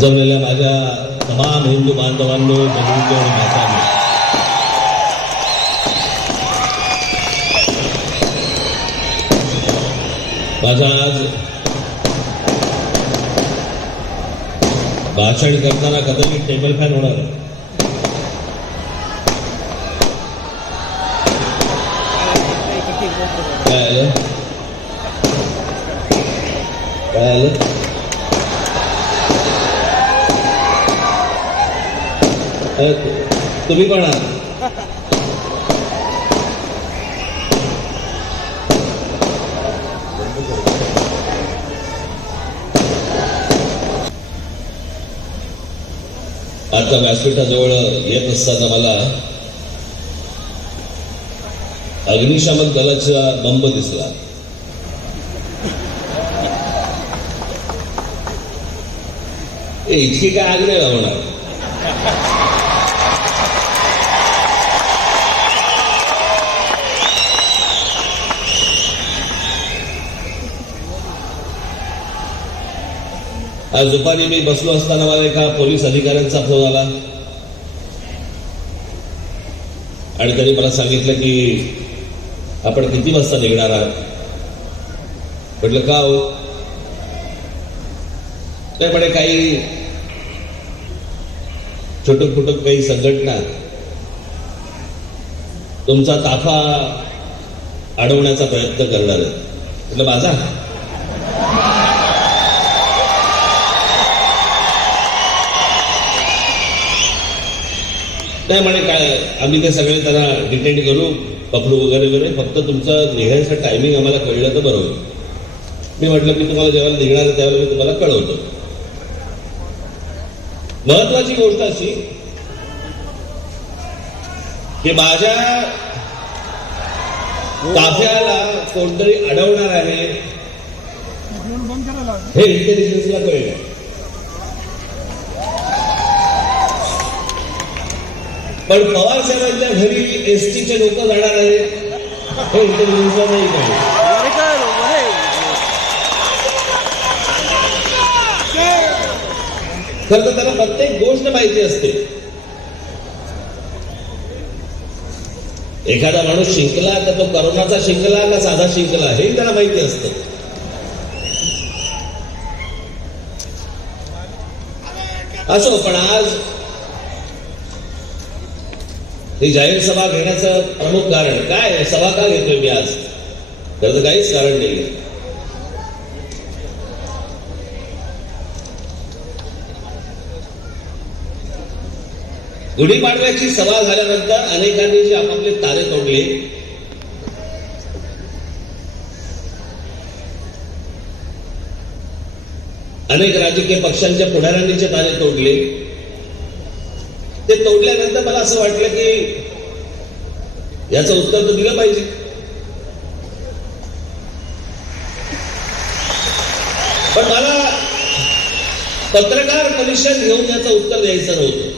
जमलेल्या माझ्या तमाम हिंदू बांधवांनो, बंधूंनो आणि मातांनो, माझा आज भाषण करताना कदाचित टेबल फॅन होणार आहे. काय आलं काय आलं तुम्ही पण आहात. आता व्यासपीठाजवळ येत असताना मला अग्निशामक दलाचा बंब दिसला. इतकी काय आग नाही लावणार. आज दुपारी मी बसलो असताना मला एका पोलीस अधिकाऱ्यांचा फोन आला आणि त्यांनी मला सांगितलं की आपण किती वाजता निघणार आहात. म्हटलं का हो. नाही म्हणे काही छोटक फुटक काही संघटना तुमचा ताफा अडवण्याचा प्रयत्न करणार आहे. म्हटलं माझा नाही म्हणे काय आम्ही ते सगळे त्यांना डिटेंड करू, पकडू वगैरे वगैरे, फक्त तुमचं निघायचं टायमिंग आम्हाला कळलं तर बरं होईल. मी म्हटलं की तुम्हाला जेव्हा निघणार आहे त्यावेळेला मी तुम्हाला कळवतो. महत्वाची गोष्ट अशी की माझ्या ताफ्याला कोणतरी अडवणार आहे हे इंटेलिजन्सला कळलं. पण पवार साहेबांच्या घरी एसटीचे लोक जाणार आहेत हे इंटेलिजन्सला नाही कळलं. खरं तर त्याला प्रत्येक गोष्ट माहिती असते. एखादा माणूस शिंकला तर तो करोनाचा शिंकला का साधा शिंकला हे त्याला माहिती असतं. असो, पण आज ही जाहीर सभा घेण्याचं प्रमुख कारण काय, सभा का घेतोय मी आज, त्याचं काहीच कारण नाही. गुढीपाडव्याची सभा झाल्यानंतर अनेकांनी जे आपापले तारे तोडले, अनेक राजकीय पक्षांच्या पुढाऱ्यांनी जे तारे तोडले, ते तोडल्यानंतर मला असं वाटलं की याचं उत्तर तर दिलं पाहिजे. पण मला पत्रकार परिषद घेऊन याचं उत्तर द्यायचं नव्हतं.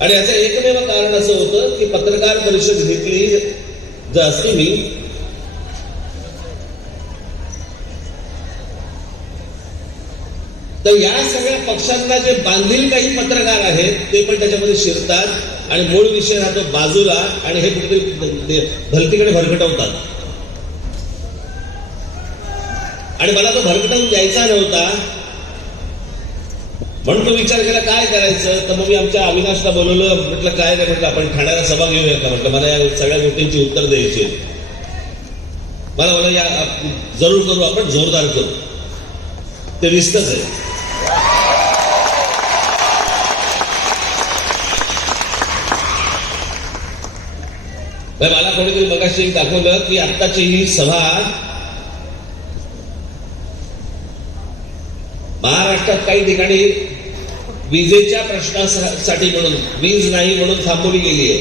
आणि याचं एकमेव कारण असं होतं की पत्रकार परिषद घेतली जर असती मी तर या सगळ्या पक्षांना जे बांधील काही पत्रकार आहेत ते पण त्याच्यामध्ये शिरतात आणि मूळ विषय राहतो बाजूला आणि हे कुठेतरी भलतीकडे भरकटवतात. आणि मला तो भरकटवून द्यायचा नव्हता म्हणून तो विचार केला काय करायचं. तर मग मी आमच्या अविनाशला बोलवलं. म्हटलं काय नाही, म्हटलं आपण ठाण्याला सभा घेऊया का. म्हटलं मला या सगळ्या गोष्टींची उत्तर द्यायची. मला या जरूर करू, आपण जोरदार करू, ते दिसतच आहे. मला कोणीतरी मगाशी दाखवलं की आत्ताची ही सभा महाराष्ट्रात काही ठिकाणी विजेच्या प्रश्नासाठी म्हणून, वीज नाही म्हणून थांबवली गेली आहे,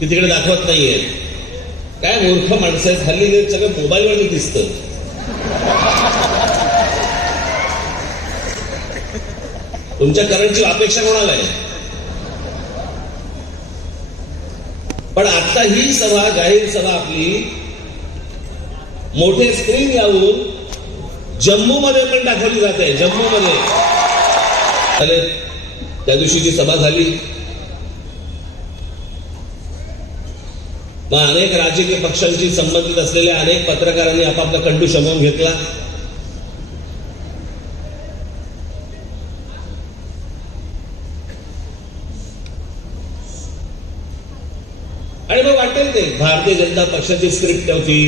ती तिकडे दाखवत नाहीये. काय मूर्ख माणसं आहेत हल्ली, ते सगळं मोबाईलवरती दिसतं. तुमच्या करंटची अपेक्षा कोणाला आहे. पण आता ही सभा, जाहीर सभा आपली मोठे स्क्रीन लावून जम्मूमध्ये पण दाखवली जाते. जम्मूमध्ये त्या दिवशी जी सभा झाली, मग अनेक राजकीय पक्षांशी संबंधित असलेल्या अनेक पत्रकारांनी आपापला कंडू शमवून घेतला. आणि मग वाटेल ते भारतीय जनता पक्षाची स्क्रिप्ट होती.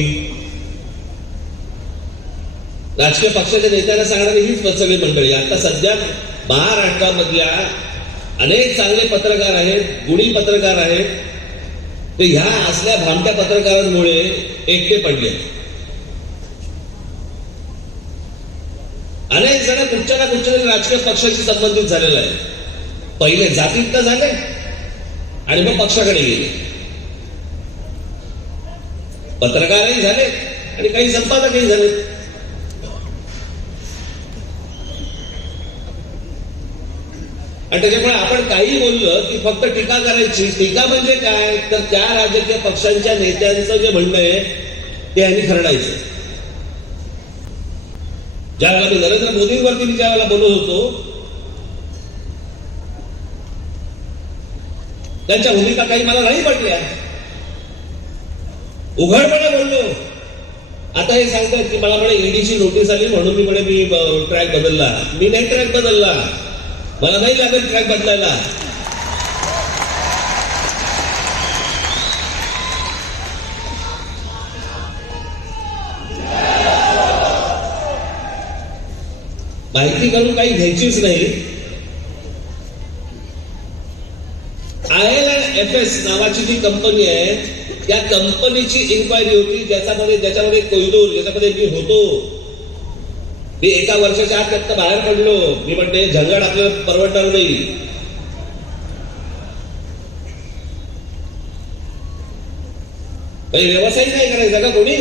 राजकीय पक्षाच्या नेत्यांना सांगणारी हीच सगळी मंडळी. आता सध्या महाराष्ट्रामधल्या अनेक चांगले पत्रकार आहेत, गुणी पत्रकार आहेत, ते ह्या असल्या भामट्या पत्रकारांमुळे एकटे पडले. अनेक जण कुठच्या ना कुठच्या राजकीय पक्षाशी संबंधित झालेला आहे. पहिले जातीत झाले आणि मग पक्षाकडे गेले. पत्रकारही झाले आणि काही संपादकही झाले. आणि त्याच्यामुळे आपण काही बोललं की फक्त टीका करायची. टीका म्हणजे काय, तर त्या राजकीय पक्षांच्या नेत्यांचं जे म्हणणं आहे ते यांनी खरडायचं. ज्यावेळेला मी नरेंद्र मोदींवरती मी ज्यावेळेला बोलत होतो, त्यांच्या भूमिका काही मला नाही पटल्या. उघडपणे बोललो. आता हे सांगतात की मला म्हणे ईडीची नोटीस आली म्हणून मी म्हणे मी ट्रॅक बदलला. मी नाही ट्रॅक बदलला, मला नाही लागत ट्रॅक बदलायला. माहिती करून काही घ्यायचीच नाही. IL&FS नावाची जी कंपनी आहे, त्या कंपनीची इन्क्वायरी होती, ज्याच्यामध्ये कोहिनूर, ज्याच्यामध्ये मी होतो. मी एका वर्षाच्या आत त्यात बाहेर पडलो. मी म्हणते झंझट आपल्याला परवडणार नाही. व्यवसाय नाही करायचा का कोणी.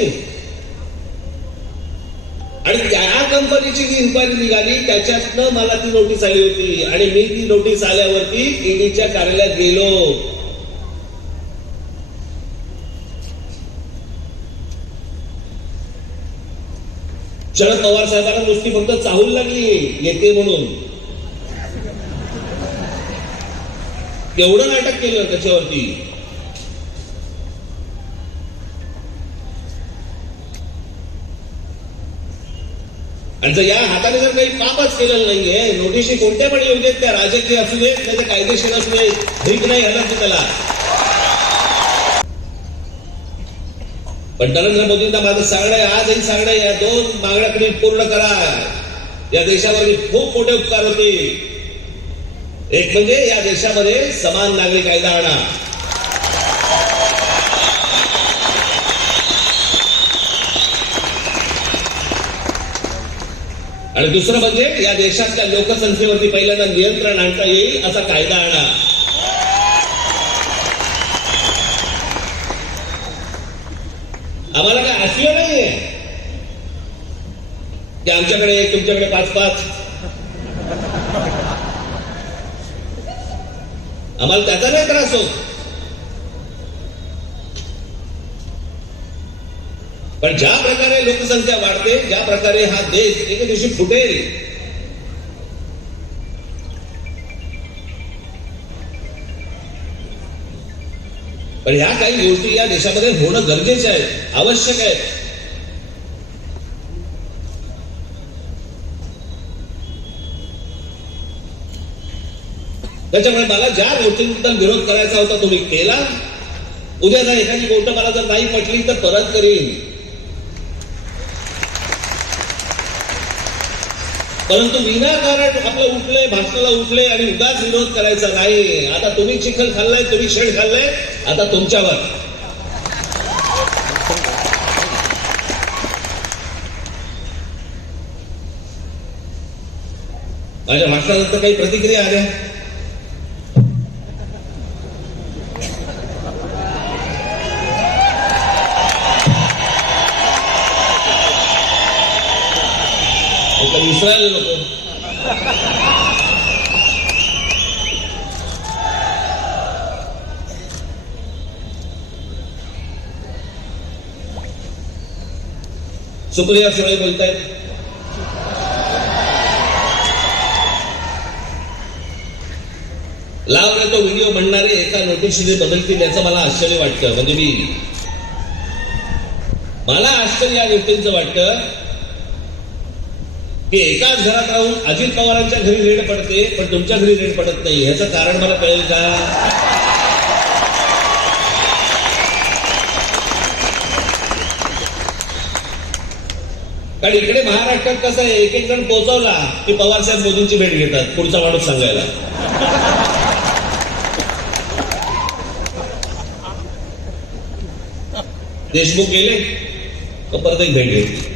आणि त्या कंपनीची जी इन्क्वायरी निघाली त्याच्यातनं मला ती नोटीस आली होती. आणि मी ती नोटीस आल्यावरती ईडीच्या कार्यालयात गेलो. शरद पवार साहेबांना नुसती फक्त चाहूल लागली येते म्हणून. एवढं नाटक केलं त्याच्यावरती. आणि जर या हाताने जर काही पापच केलेलं नाहीये, नोटीसी कोणत्या पण येऊ देत, त्या राजकीय असू देत नाही तर कायदेशीर असू दे, ठीक नाही हलत त्याला. पण नरेंद्र मोदींना माझं सांगणं आहे, आजही सांगणं आहे, या 2 मागण्याकडे पूर्ण करा. या देशावर खूप मोठे उपकार होते. एक म्हणजे या देशामध्ये समान नागरी कायदा आणा. आणि दुसरं म्हणजे या देशातल्या लोकसंख्येवरती पहिल्यांदा नियंत्रण आणता येईल असा कायदा आणा. आम्हाला काय असलं नाहीये की आमच्याकडे 1 तुमच्याकडे 5-5. आम्हाला त्याचा नाही त्रास होत. पण ज्या प्रकारे लोकसंख्या वाढते, ज्या प्रकारे हा देश एके दिवशी फुटेल, पण ह्या काही गोष्टी या देशामध्ये होणं गरजेचं आहे, आवश्यक आहे. त्याच्यामुळे मला ज्या गोष्टींबद्दल विरोध करायचा होता तो मी केला. उद्या जर एखादी गोष्ट मला जर नाही पटली तर परत करीन. परंतु विनाकारण आपलं उठले, भाषणाला उठले आणि उगाच विरोध करायचा नाही. आता तुम्ही चिखल खाल्लाय, तुम्ही शेण खाल्लाय, आता तुमच्यावर. माझ्या भाषणानंतर काही प्रतिक्रिया आल्या. इस्रायल लोक सुप्रिया सुळे बोलतायत. लावला तो व्हिडिओ म्हणणारे एका नोटीसने बदलतील याचं मला आश्चर्य वाटतं. म्हणजे मला आश्चर्य या गोष्टींचं वाटतं की एकाच घरात राहून अजित पवारांच्या घरी रेड पडते पण तुमच्या घरी रेड पडत नाही. ह्याचं कारण मला कळेल का? कारण इकडे महाराष्ट्रात कसं आहे, एक एक जण पोहोचवला की पवार साहेब मोदींची भेट घेतात पुढचा माणूस सांगायला. देशमुख गेले तर परत एक भेट घेतली.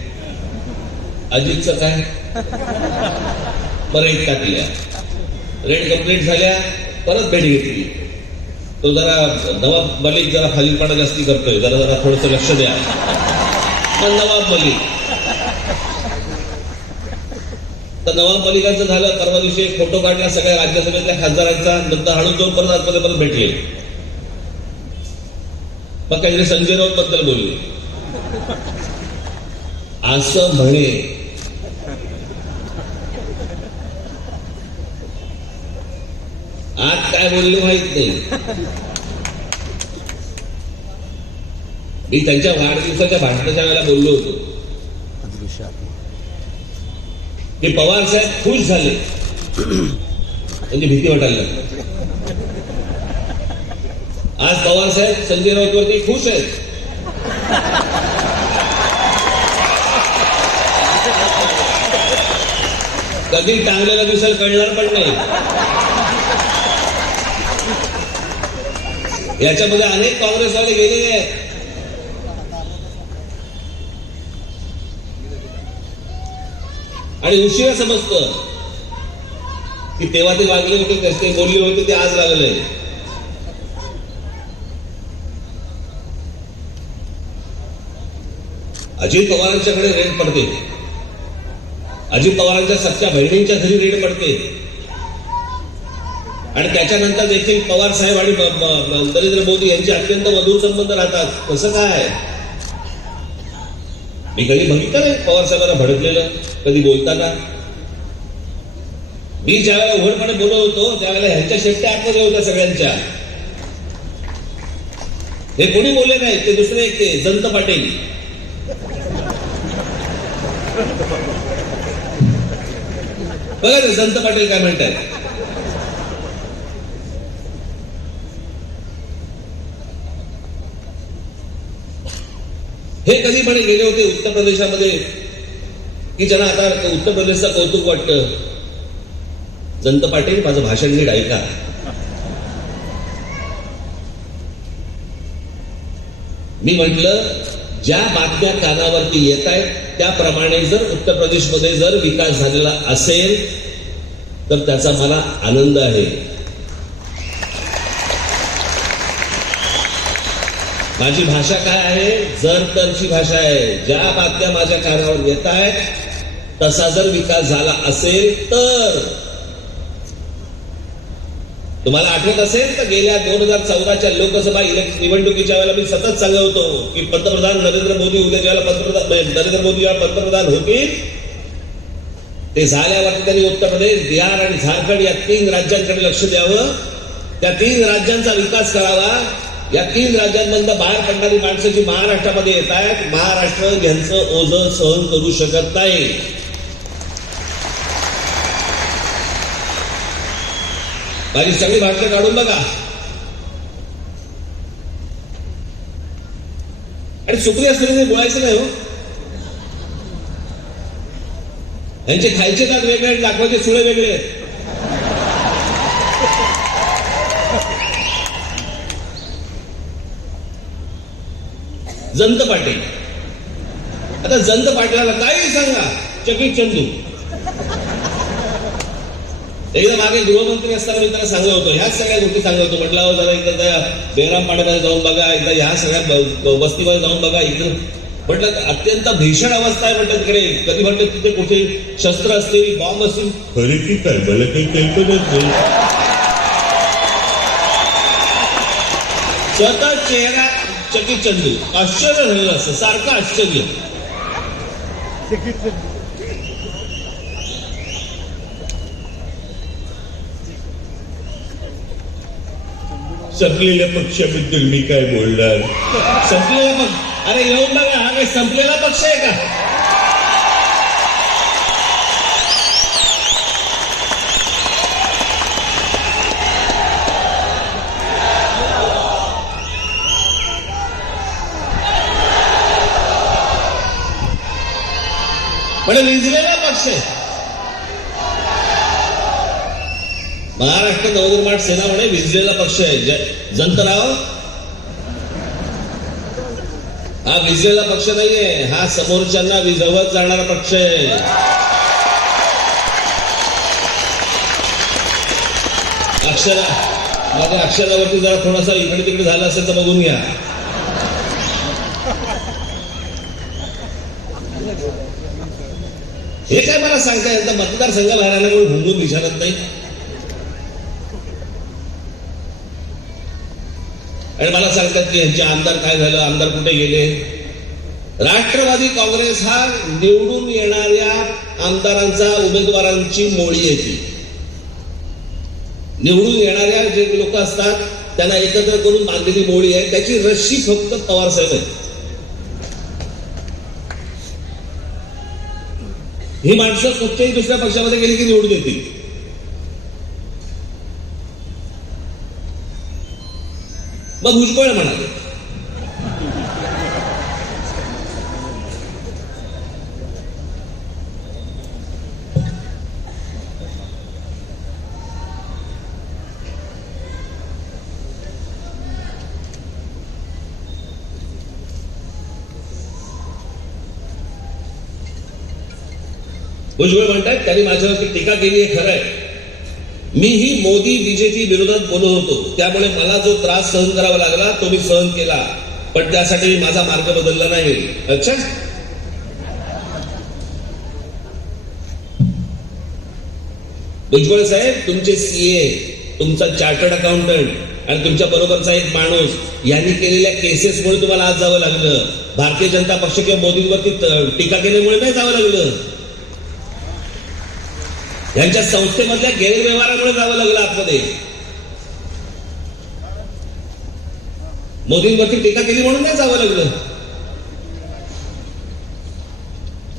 अजितचं काय, परत एक टाकल्या. रेड कंप्लीट झाल्या, परत भेट घेतली. तो जरा नवाब मलिक जरा फाजीलपणा जास्ती करतोय, जरा जरा थोडंसं लक्ष द्या. मग नवाब मलिक तर नवाब मलिकांचं झालं. परवा दिवशी एक फोटो काढला सगळ्या राज्यसभेतल्या खासदारांचा. नंतर हळूच दोन परत आतमध्ये परत भेटले. मग काहीतरी संजय राऊत बद्दल बोलले. असं म्हणे आज काय बोलले माहित नाही. मी त्यांच्या वाढदिवसाच्या भाषणाच्या वेळेला बोललो होतो की पवार साहेब खुश झाले म्हणजे भीती वाटायला लागली. आज पवार साहेब संजय राऊत वरती खुश आहेत. कधी टांगलेला दिसेल कळणार पण नाही. याच्यामध्ये अनेक काँग्रेसवाले गेलेले आहेत. आणि उशिरा समजतं की तेव्हा ते वागले होते, ते बोलले होते, ते आज लागले. अजित पवारांच्याकडे रेड पडते. अजित पवारांच्या सख्या बहिणींच्या घरी रेड पडते. आणि त्याच्यानंतर देखील पवार साहेब आणि नरेंद्र मोदी यांचे अत्यंत मधुर संबंध राहतात. कसं काय? मी कधी बघितलं नाही पवार साहेबांना भडकलेलं कधी बोलताना. मी ज्यावेळेला उघडपणे बोलत होतो त्यावेळेला ह्यांच्या शेपट्या आतमध्ये होत्या सगळ्यांच्या. हे कोणी बोलले नाही, ते दुसरे एक ते जयंत पाटील. बघा ते जयंत पाटील काय म्हणतात. हे कधी म्हणे गेले होते उत्तर प्रदेशामध्ये की ज्यांना आता उत्तर प्रदेशचं कौतुक वाटतं. जयंत पाटील माझं भाषण नीट ऐका. मी म्हटलं ज्या बातम्या कानावरती येत आहेत त्याप्रमाणे जर उत्तर प्रदेशमध्ये जर विकास झालेला असेल तर त्याचा मला आनंद आहे. माझी भाषा काय आहे? जर तरची भाषा आहे. ज्या बातम्या माझ्या कानावर येत आहेत तसा जर विकास झाला असेल तर. तुम्हाला आठवत असेल तर गेल्या 2014च्या लोकसभा निवडणुकीच्या वेळेला मी सतत सांगत होतो की पंतप्रधान नरेंद्र मोदी उद्या ज्यावेळेला नरेंद्र मोदी जेव्हा पंतप्रधान होतील ते झाल्यावर त्यांनी उत्तर प्रदेश, बिहार आणि झारखंड या 3 राज्यांकडे लक्ष द्यावं. त्या 3 राज्यांचा विकास करावा. या 3 राज्यांमधून बाहेर पडणारी माणसं जी महाराष्ट्रामध्ये येत आहेत, महाराष्ट्र यांचं ओझं सहन करू शकत नाही. माझी सगळी भाषणं काढून बघा. आणि सुकली असलेले बोलायचं नाही हो. यांचे खायचे दात वेगळे आहेत, दाखवायचे सुळे वेगळे आहेत. जयंत पाटील, आता जयंत पाटलाला काही सांगा चकित चंदू. एकदा मागे गृहमंत्री असताना मी त्यांना सांगत होतो, ह्याच सगळ्या गोष्टी सांगत होतो. म्हटलं जरा एकदा त्या बेराम पाड्यामध्ये जाऊन बघा, एकदा ह्या सगळ्या वस्तीमध्ये जाऊन बघा. इकडं म्हटलं अत्यंत भीषण अवस्था आहे. म्हटलं तिकडे कधी म्हटलं तिथे कुठे शस्त्र असतील, बॉम्ब असतील. खरी की काय मला काही कल्पनाच नाही. स्वतः चेहरा चकित चंदू. आश्चर्य झालेलं असं, सारखं आश्चर्य. संपलेल्या पक्षाबद्दल मी काय बोलणार. संपलेला पक्ष, अरे येऊन बघा, हा काही संपलेला पक्ष आहे का? म्हणजे विजलेला पक्ष आहे. महाराष्ट्र नवनिर्माण सेना म्हणे विजलेला पक्ष आहे. जंतराव हा विजलेला पक्ष नाहीये, हा समोरच्यांना विझवत जाणारा पक्ष आहे. माझ्या अक्षरावरती जरा थोडासा इकडे तिकडे झाला असेल तर बघून घ्या. हे काय मला सांगताय, यांचा मतदारसंघ बाहेर आल्यामुळे हुंगून विचारत नाही. आणि मला सांगतात की यांचे आमदार काय झालं, आमदार कुठे गेले. राष्ट्रवादी काँग्रेस हा निवडून येणाऱ्या आमदारांचा, उमेदवारांची मोळी येते. निवडून येणाऱ्या जे लोक असतात त्यांना एकत्र करून बांधलेली मोळी आहे. त्याची रस्सी फक्त पवार साहेब आहे. ही माणसं कुठच्याही दुसऱ्या पक्षामध्ये गेली की निवडून येतील. मग भुजबळ म्हणाले भुजबळ म्हणतात त्यांनी माझ्यावरती टीका केली आहे, खरं आहे. मीही मोदी बीजेपी विरोधात बोलत होतो, त्यामुळे मला जो त्रास सहन करावा लागला तो मी सहन केला, पण त्यासाठी माझा मार्ग बदलला नाही. अच्छा, भुजबळ साहेब, तुमचे सीए, तुमचा चार्टर्ड अकाउंटंट आणि तुमच्या बरोबरचा एक माणूस यांनी केलेल्या केसेसमुळे तुम्हाला आज जावं लागलं. भारतीय जनता पक्ष किंवा मोदींवरती टीका केल्यामुळे नाही जावं लागलं. यांच्या संस्थेमधल्या गैरव्यवहारामुळे जावं लागलं आतमध्ये. मोदींवरती टीका केली म्हणून नाही जावं लागलं.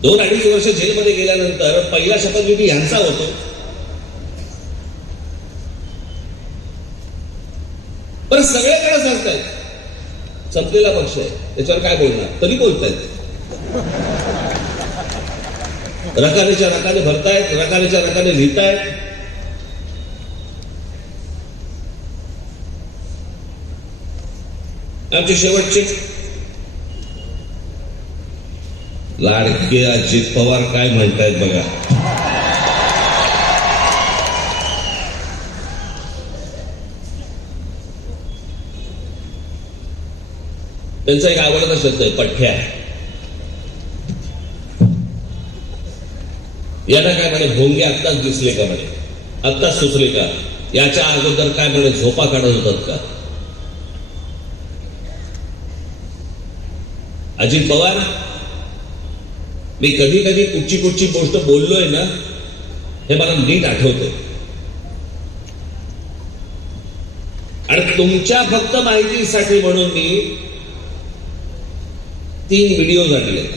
2-2.5 वर्ष जेलमध्ये गेल्यानंतर पहिला शपथविधी यांचा होतो. पण सगळ्याकडे सांगतायत संपलेला पक्ष आहे, त्याच्यावर काय बोलणार, तरी बोलतायत. रकानेच्या रकाने भरतायत, रकानेच्या रकाने लिहितायत. आमचे शेवटचे लाडके अजित पवार काय म्हणतायत बघा. त्यांचा एक आवडता शब्द आहे, पठ्या. याला काय म्हणे, भोंगे आत्ताच दिसले का म्हणे, आत्ताच सुचले का, याच्या अगोदर काय म्हणे झोपा काढत होतात का. अजित पवार, मी कधी कधी कुठची गोष्ट बोललोय ना, हे मला नीट आठवतंय. आणि तुमच्या फक्त माहितीसाठी म्हणून मी 3 व्हिडिओ झाले.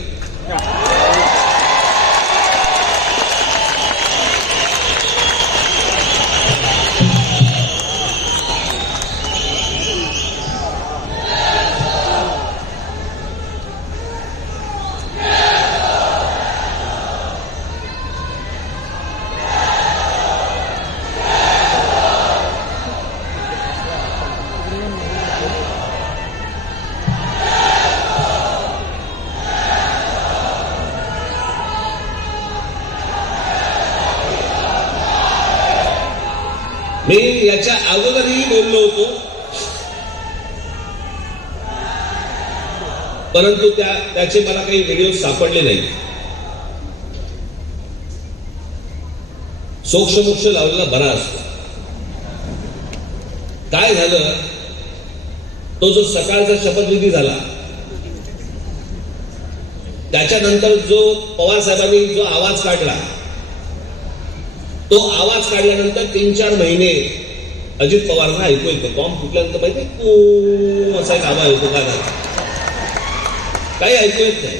मी याच्या अगोदरही बोललो होतो, परंतु त्याचे मला काही व्हिडिओ सापडले नाही. सोक्षमोक्ष लावलेला बरा असतो. काय झालं, तो जो सकाळचा शपथविधी झाला त्याच्यानंतर जो पवार साहेबांनी जो आवाज काढला, तो आवाज काढल्यानंतर 3-4 महिने अजित पवारांना ऐकू येतं. बॉम्ब फुटल्यानंतर माहिती कू असा एक आवाज येतो कानात, काही ऐकू येत नाही.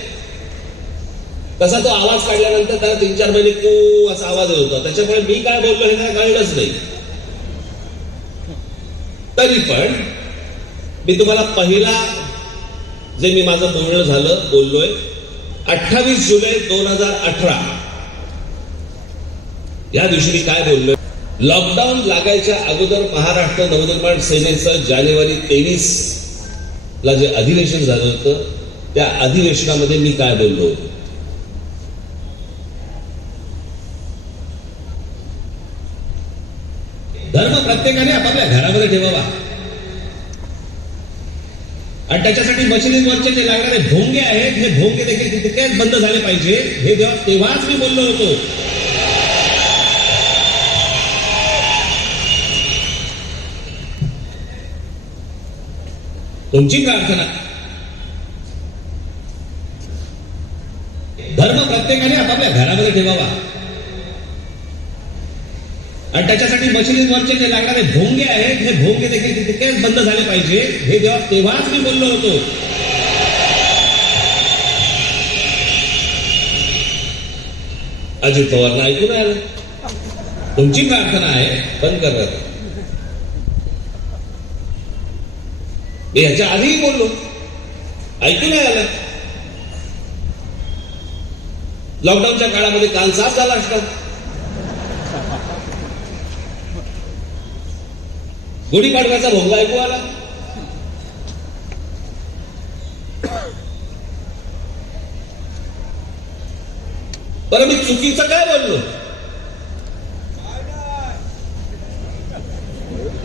तसा तो आवाज काढल्यानंतर त्याला 3-4 महिने कू असा आवाज येत होता. त्याच्यामुळे मी काय बोललो हे त्याला कळलंच नाही. तरी पण मी तुम्हाला पहिला जे मी माझं बोलणं बोललोय 28 जुलै 2018 या दिवशी मी काय बोललोय. लॉकडाऊन लागायच्या अगोदर महाराष्ट्र नवनिर्माण सेनेचं जानेवारी 23 ला जे अधिवेशन झालं होतं त्या अधिवेशनामध्ये मी काय बोललो होतो. धर्म प्रत्येकाने आपापल्या घरामध्ये ठेवावा आणि त्याच्यासाठी मशिदींवरचे जे लागणारे भोंगे आहेत हे भोंगे देखील तितकेच बंद झाले पाहिजे हे तेव्हाच मी बोललो होतो. तुमची प्रार्थना धर्म प्रत्येकाने आपापल्या घरामध्ये ठेवावा आणि त्याच्यासाठी मशिदींवरचे जे लागणारे भोंगे आहेत हे भोंगे देखील तितकेच बंद झाले पाहिजे हे तेव्हाच मी बोललो होतो. अजित पवारला ऐकून आलं. तुमची प्रार्थना आहे बंद करा. मी ह्याच्या आधीही बोललो, ऐकू नाही आलं. लॉकडाऊनच्या काळामध्ये काल साफ झाला असता. गुढीपाडव्याचा भोंगा ऐकू आला. बरं मी चुकीचं काय बोललो.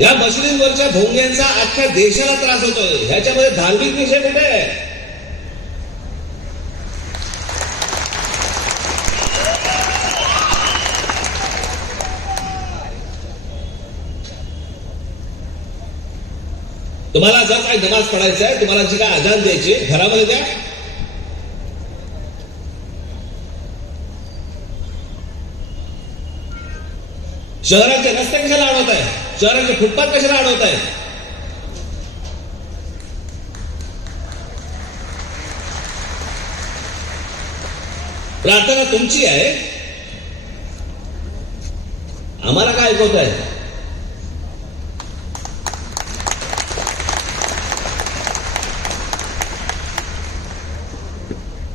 या मशिदींवरच्या भोंग्यांचा अख्ख्या देशाला त्रास होतोय. ह्याच्यामध्ये धार्मिक विषय कुठे आहे. तुम्हाला जर काही नमाज पडायचं आहे, तुम्हाला जी काय अजान द्यायची घरामध्ये द्या. शहराचे रस्ते कशाला अडवत आहे, शहराचे फुटपाथ कशाला अडवत आहे. प्रार्थना तुमची आहे, आम्हाला काय ऐकवत आहे.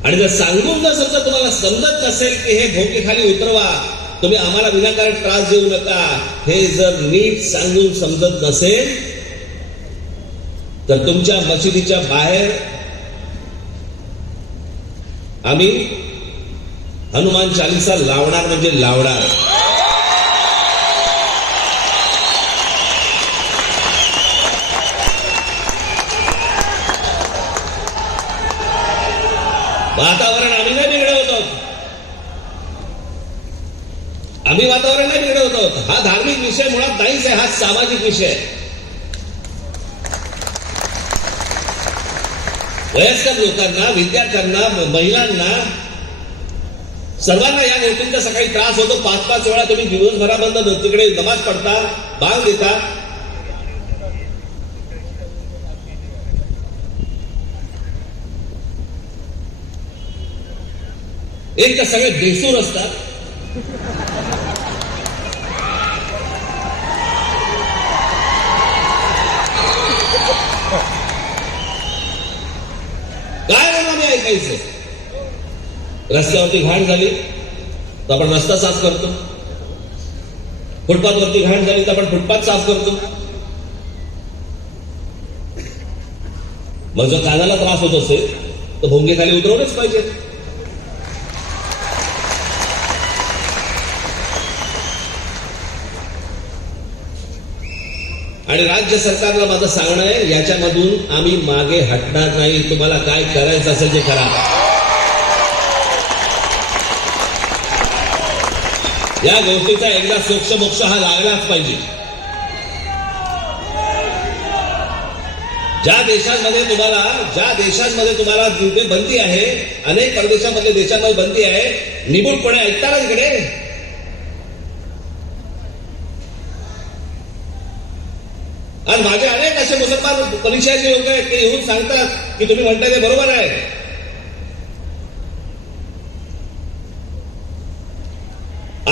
आणि जर सांगून जर समजा तुम्हाला समजत नसेल की हे भोंगे खाली उतरवा, तुम्ही आम्हाला विनाकारण त्रास देऊ नका, हे जर नीट सांगून समजत नसेल तर तुमच्या मशिदीच्या बाहेर आम्ही हनुमान चालीसा लावणार म्हणजे लावणार. वातावरण आम्ही नाही बिघडवत आहोत, आम्ही वातावरण नाही बिघडवत आहोत. हा धार्मिक विषय मुळात नाहीच आहे, हा सामाजिक विषय आहे. वयस्कर लोकांना, विद्यार्थ्यांना, महिलांना, सर्वांना या गोष्टींचा सकाळी त्रास होतो. 5-5 वेळा तुम्ही दिवसभराबंद तिकडे नमाज पडता, बांग देता. एक तर सगळे बेसूर असतात, काय म्हणून आम्ही ऐकायचं. रस्त्यावरती घाण झाली तर आपण रस्ता साफ करतो, फुटपाथवरती घाण झाली तर आपण फुटपाथ साफ करतो. मग जर कानाला त्रास होत असेल तर भोंगे खाली उतरवलेच पाहिजे. आणि राज्य सरकारला माझं सांगणं आहे, याच्यामधून आम्ही मागे हटणार नाही. तुम्हाला काय करायचं असेल ते करा. या गोष्टीचा एकदा सोक्ष हा लागलाच पाहिजे. ज्या देशांमध्ये तुम्हाला तिथे बंदी आहे, अनेक परदेशांमध्ये देशांमध्ये बंदी आहे, निमूटपणे ऐकता ना तिकडे. आज माझे अनेक असे मुसलमान परिचयाचे लोक आहेत ते येऊन सांगतात की तुम्ही म्हणताय ते बरोबर आहे.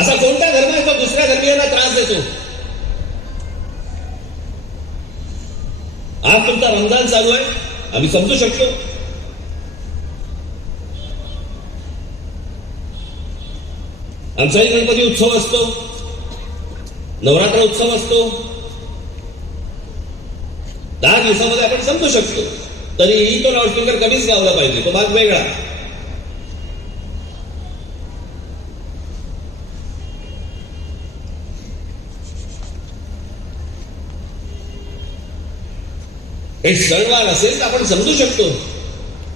असा कोणता धर्म आहे तो दुसऱ्या धर्मीयांना त्रास देतो? आज तुमचा रमजान चालू आहे, आम्ही समजू शकतो. आमचाही गणपती उत्सव असतो, नवरात्र उत्सव असतो, 10 दिवसामध्ये आपण समजू शकतो. तरीही तो लाऊडस्पीकर कमीच गावला पाहिजे, तो भाग वेगळा. हे सणवार असेल तर आपण समजू शकतो.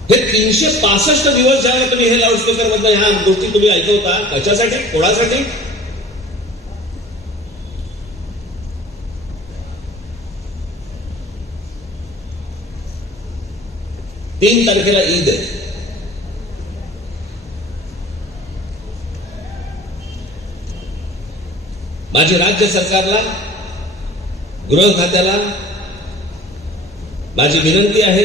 हे 365 दिवस ज्यावेळेला तुम्ही हे लाऊडस्पीकर मधनं ह्या गोष्टी तुम्ही ऐकवता, कशासाठी, कोणासाठी? 3 तारखेला ईद आहे. माझी राज्य सरकारला, गृह खात्याला माझी विनंती आहे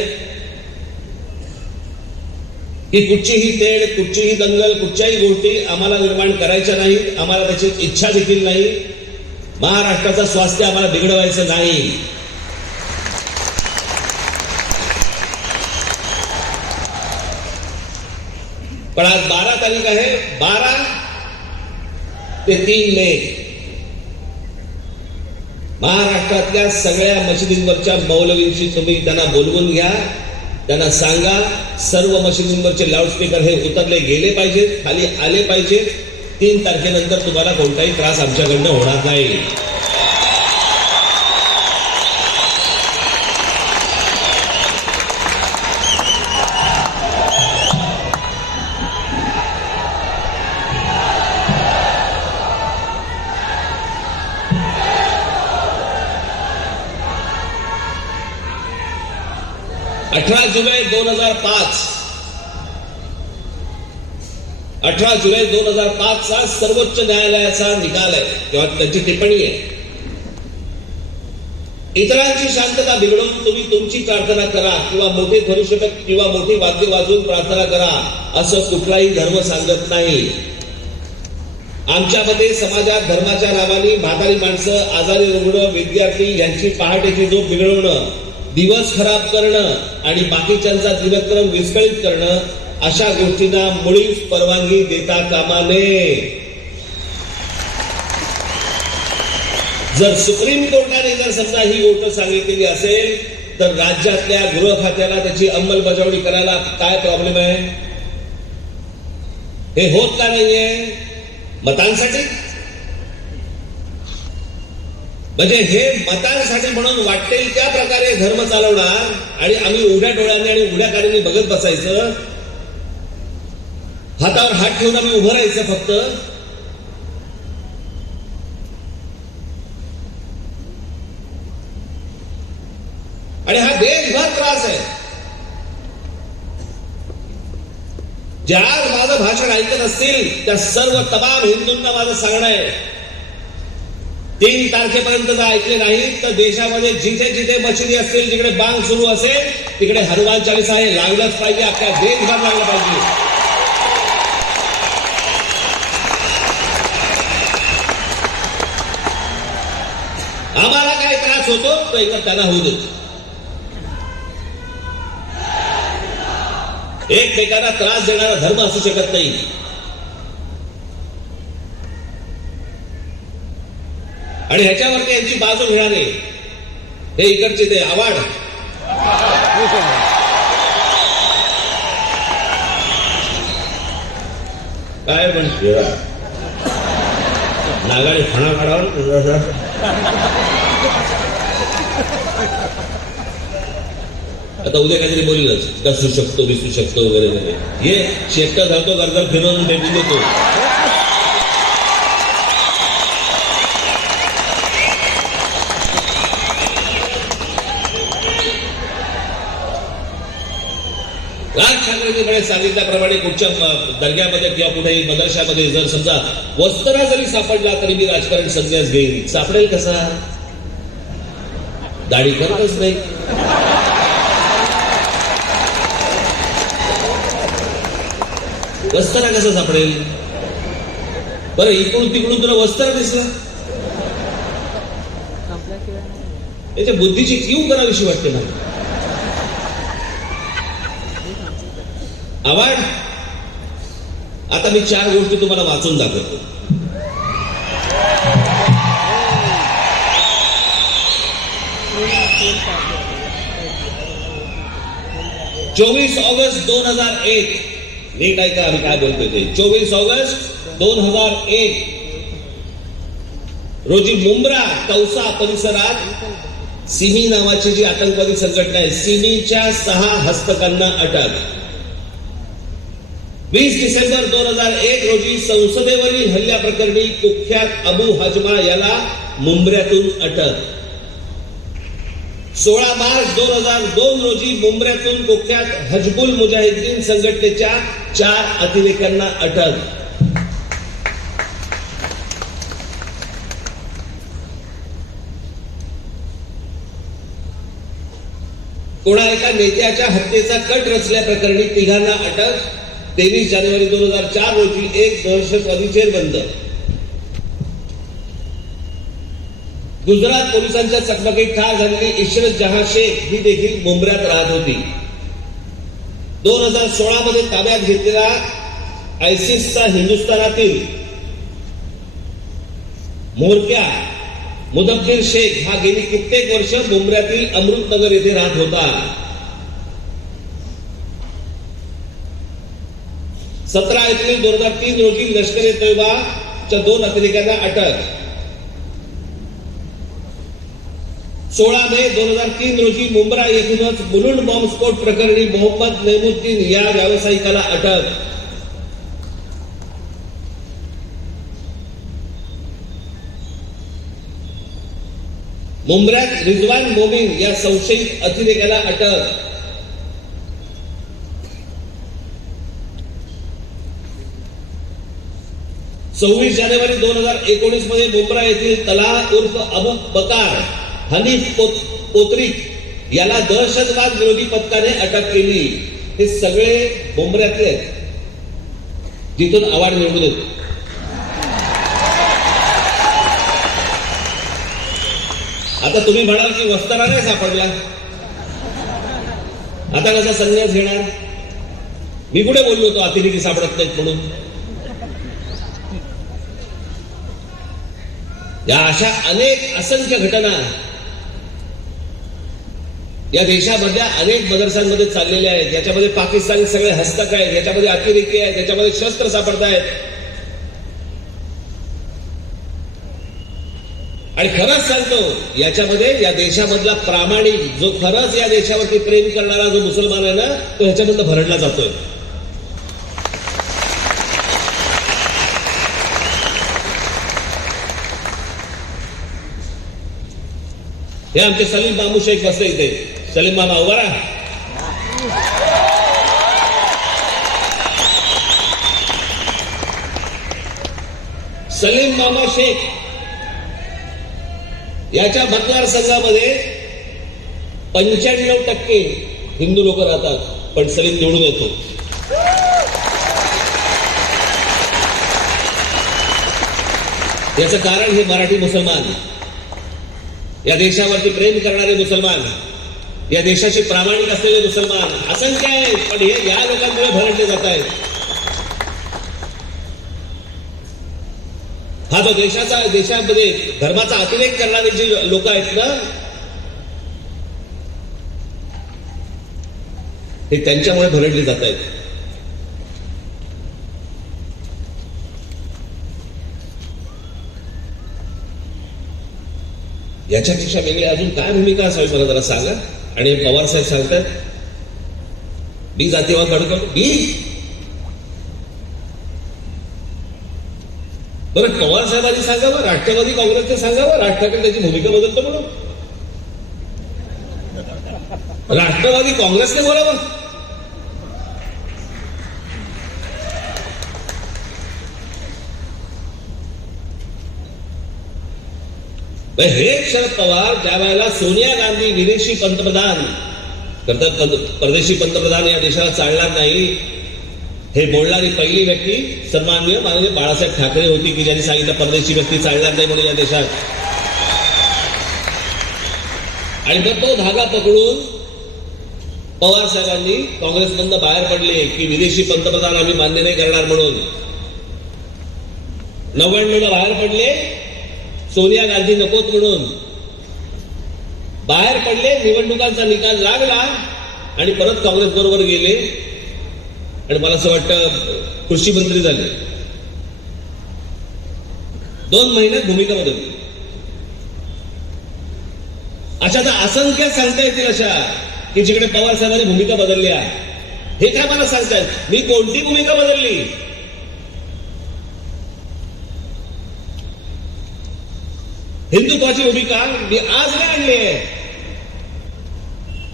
की कुठचीही तेढ, कुठचीही दंगल, कुठच्याही गोष्टी आम्हाला निर्माण करायच्या नाहीत. आम्हाला त्याची इच्छा देखील नाही. महाराष्ट्राचं स्वास्थ्य आम्हाला बिघडवायचं नाही. पण आज 12 तारीख आहे. 12 ते 3 मे महाराष्ट्रातल्या सगळ्या मशिदींवरच्या मौलवींशी तुम्ही त्यांना बोलवून घ्या. त्यांना सांगा सर्व मशिदींवरचे लाऊडस्पीकर हे उतरले गेले पाहिजेत, खाली आले पाहिजेत. 3 तारखेनंतर तुम्हाला कोणताही त्रास आमच्याकडनं होणार नाही. जुलै 2005 18 जुलै 2005 चा सर्वोच्च न्यायालयाचा निकाल आहे किंवा त्यांची टिप्पणी आहे. इतरांची शांतता बिघडवून तुम्ही तुमची प्रार्थना करा किंवा मोठे धनुष्यपथ किंवा मोठी वाद्य वाजवून प्रार्थना करा असं कुठलाही धर्म सांगत नाही. आमच्या मते समाजात धर्माच्या नावाने म्हातारी माणसं, आजारी रुग्ण, विद्यार्थी यांची पहाटेची झोप बिघडवणं, दिवस खराब करणं आणि बाकीच्यांचा दिनक्रम विस्कळीत करणं अशा गोष्टींना मुळीच परवानगी देता कामा नये. जर सुप्रीम कोर्टाने जर समजा ही गोष्ट सांगितलेली असेल तर राज्यातल्या गृह खात्याला त्याची अंमलबजावणी करायला काय प्रॉब्लेम आहे? हे होत का नाहीये? मतांसाठी? म्हणजे हे मतांसाठी म्हणून वाटेल त्या प्रकारे धर्म चालवणार आणि आम्ही उघड्या डोळ्यांनी आणि उघड्या काळाने बघत बसायचं, हातावर हात ठेवून आम्ही उभं राहायचं फक्त. आणि हा देशभर त्रास आहे. ज्या माझं भाषण ऐकत असतील त्या सर्व तमाम हिंदूंना माझं सांगणं आहे, 3 तारखेपर्यंत जर ऐकले नाही तर देशामध्ये जिथे जिथे मशिदी असतील, जिकडे बांग सुरू असेल तिकडे हनुमान चालीसा हे लागलंच पाहिजे. अख्ख्या देशभर लागलं पाहिजे. आम्हाला काय त्रास होतो तो एकदा त्यांना होऊ देतो. एकमेकांना त्रास देणारा धर्म असू शकत नाही. आणि ह्याच्यावरती यांची बाजू घेणारे हे इकडचे ते आवाड काय म्हणते नागाने खाना काढावा. आता उद्या काहीतरी बोललंच, कसू शकतो, विसरू शकतो वगैरे वगैरे. हे शेकटा धरतो, गरजा फिरवून फेकून देतो. राज ठाकरेंनी सांगितल्याप्रमाणे कुठच्या दर्ग्यामध्ये किंवा कुठेही मदरशामध्ये जर समजा वस्त्रा जरी सापडला तरी मी राजकारण संन्यास घेईन. सापडेल कसा? दाढी करतच नाही. वस्ताना कसं सापडेल बरं? इकडून तिकडून तुला वस्ताना दिसला, त्याच्या बुद्धीची कीव करावीशी वाटते मला. आवाज आता मी 4 गोष्टी तुम्हाला वाचून दाखवतो. चोवीस ऑगस्ट 2001, नीट ऐका आम्ही काय बोलतोय ते. 24 ऑगस्ट 2001 रोजी मुंब्रा कौसा परिसरात सिमी नावाची जी आतंकवादी संघटना आहे, सिमीच्या 6 हस्तकांना अटक. 20 डिसेंबर 2001 रोजी संसदेवरील हल्ल्याप्रकरणी कुख्यात अबू हजमा याला मुंब्र्यातून अटक. 16 मार्च 2002 रोजी मुंब्र्यातून कुख्यात हजबुल मुजाहिदीन संघटनेच्या 4 अतिरेक्यांना अटक. कोणा एका नेत्याच्या हत्येचा कट रचल्याप्रकरणी 3घांना अटक. 23 जानेवारी 2004 रोजी एक दहशतवादी जेरबंद. गुजरात पोलिसांच्या चकमकीत ठार झालेली इशरत जहां शेख ही देखील मुंब्र्यात राहत होती. 2016 मध्ये ताब्यात घेतलेला आयसिसचा हिंदुस्थानातील म्होरक्या मुदब्बिर शेख हा गेली कित्येक वर्ष मुंब्र्यातील अमृतनगर येथे राहत होता. 17 एप्रिल 2003 रोजी लष्कर ए तैयबाच्या 2 अतिरेक्यांना अटक. 16 मे 2003 रोजी मुंब्रा येथूनच बुलुंड बॉम्बस्फोट प्रकरणी मोहम्मद नईमुद्दीन या व्यावसायिकाला अटक. मुंब्र्यात रिजवान मोमीन या संशयित अतिरेक्याला अटक. सव्वीस जानेवारी 2019 मध्ये मुंब्रा येथील तलाह उर्फ अबू बकार हनीफ पोत्रिक याला दहशतवाद विरोधी पथकाने अटक केली. हे सगळे मुंब्र्यातले आहेत जिथून आवाज निवडून येतो. आता तुम्ही म्हणाल की वस्ताना नाही सापडला, आता कसा संन्यास घेणार? मी कुठे बोललो होतो अतिरेकी सापडत नाहीत म्हणून? या अशा अनेक असंख्य घटना या देशामधल्या अनेक मदरसांमध्ये चाललेल्या आहेत. याच्यामध्ये पाकिस्तानी सगळे हस्तक आहेत, याच्यामध्ये अतिरेकी आहेत, याच्यामध्ये शस्त्र सापडतायत. आणि खरंच सांगतो, याच्यामध्ये या देशामधला प्रामाणिक जो खरंच या देशावरती प्रेम करणारा जो मुसलमान आहे ना, तो ह्याच्यामधनं भरडला जातोय. हे आमचे सलीम मामू शेख बसले इथे. सलीम मामा उभा राहा. सलीम मामा शेख याच्या मतदारसंघामध्ये 95% हिंदू लोक राहतात, पण सलीम निवडून येतो. याचं कारण हे मराठी मुसलमान, या देशावरती प्रेम करणारे मुसलमान, या देशाशी प्रामाणिक असलेले मुसलमान असंख्य आहेत, पण हे या लोकांमुळे भरडले जात आहेत. हा जो देशामध्ये धर्माचा अतिरेक करणारे जे लोक आहेत ना, हे त्यांच्यामुळे भरडले जात आहेत. याच्यापेक्षा वेगळी अजून काय भूमिका असावी मला जरा सांगा. आणि पवार साहेब सांगतात मी जातीवाद भडकवतो. बरं, पवार साहेबांनी सांगावं, राष्ट्रवादी काँग्रेसने सांगावं राज ठाकरे त्याची भूमिका बदलतो म्हणून. राष्ट्रवादी काँग्रेसने बोलावं. हे शरद पवार ज्या वेळेला सोनिया गांधी विदेशी पंतप्रधान करतात, परदेशी पंतप्रधान या देशाला चालणार नाही, हे बोलणारी पहिली व्यक्ती सन्माननीय माननीय बाळासाहेब ठाकरे होती, की ज्यांनी सांगितलं परदेशी व्यक्ती चालणार नाही म्हणून या देशात. आणि मग तो धागा पकडून पवार साहेबांनी काँग्रेसमधनं बाहेर पडले की विदेशी पंतप्रधान आम्ही मान्य नाही करणार म्हणून. 99ला बाहेर पडले, सोनिया गांधी नकोत म्हणून बाहेर पडले. निवडणुकांचा निकाल लागला आणि परत काँग्रेस बरोबर गेले आणि मला असं वाटतं कृषी मंत्री झाले. 2 महिन्यात भूमिका बदलली. अशा तर असंख्य सांगता येतील अशा की जिकडे पवार साहेबांनी भूमिका बदलल्या. हे काय मला सांगतायत, मी कोणती भूमिका बदलली? हिंदुत्वाची भूमिका मी आज नाही आणली आहे.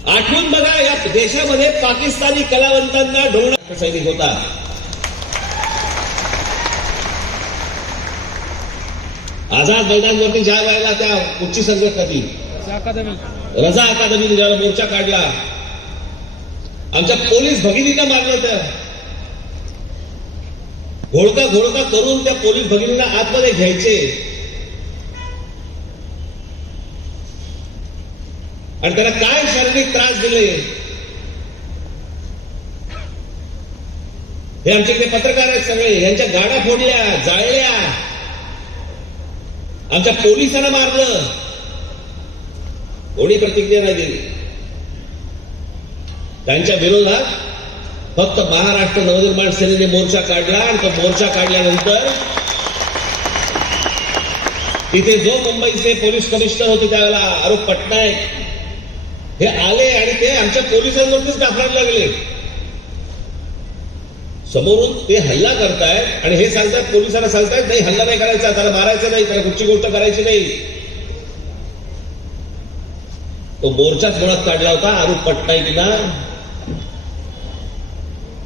आठवून बघा, या देशामध्ये पाकिस्तानी कलावंतांना ढोलणारा सैनिक होता. आझाद मैदानवरती ज्या वेळेला त्या उच्च संघटना ती रजा अकादमीने ज्याला मोर्चा काढला, आमच्या पोलीस भगिनींना मारलं. त्या घोळका करून त्या पोलीस भगिनींना आतमध्ये घ्यायचे आणि त्याला काय शारीरिक त्रास दिले हे आमच्याकडे पत्रकार आहेत सगळे. यांच्या गाड्या फोडल्या, जाळल्या, आमच्या पोलिसांना मारलं, कोणी प्रतिक्रिया नाही दिली. त्यांच्या विरोधात फक्त महाराष्ट्र नवनिर्माण सेनेने मोर्चा काढला आणि तो मोर्चा काढल्यानंतर तिथे जो मुंबईचे पोलीस कमिशनर होते त्यावेळेला आरोप पटनायक हे आले आणि ते आमच्या पोलिसांवरतीच डाफरायला लागले. समोरून ते हल्ला करतायत आणि हे सांगतात, पोलिसांना सांगतायत नाही हल्ला नाही करायचा, त्याला मारायचं नाही, त्याला कुठची गोष्ट करायची नाही. तो मोर्चाच मुळात काढला होता आरोप पटनाईकना